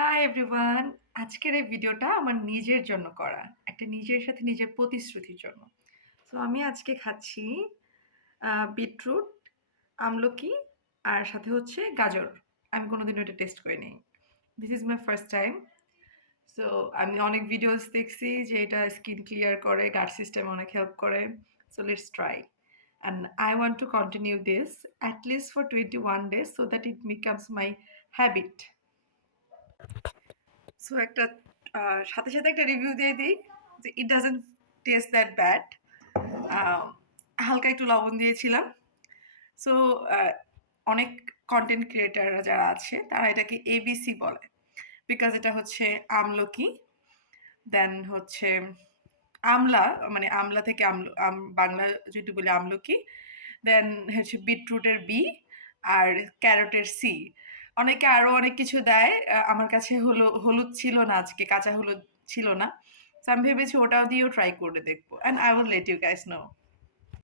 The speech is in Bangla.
Hi everyone! আজকের এই ভিডিওটা আমার নিজের জন্য করা। একটা নিজের সাথে নিজের প্রতিশ্রুতির জন্য। সো আমি আজকে খাচ্ছি বিটরুট, আমলকি আর সাথে হচ্ছে গাজর। আমি কোনোদিনও এটা টেস্ট করিনি। This is my first time. So আমি অনেক ভিডিওস দেখছি যে এটা স্কিন ক্লিয়ার করে, গাট সিস্টেম অনেক হেল্প করে। So let's try. And I want to continue this at least for 21 days so that it becomes my habit. So একটা সাথে একটা রিভিউ দিয়ে দিই যে it doesn't test that bad. হালকা একটু লবণ দিয়েছিলাম। সো অনেক কন্টেন্ট ক্রিয়েটাররা যারা আছে তারা এটাকে এবিসি বলে। বিকজ এটা হচ্ছে আমলকি, দেন হচ্ছে আমলা, মানে আমলা থেকে বাংলা যদি বলি আমলকি, দেন হচ্ছে বিটরুটের বি আর ক্যারটের সি। অনেকে আরও অনেক কিছু দেয়। আমার কাছে হলুদ ছিল না, কাঁচা হলুদ ছিল না। সো আমি ভেবেছি ওটাও দিয়েও ট্রাই করে দেখবো, and I will let you guys no.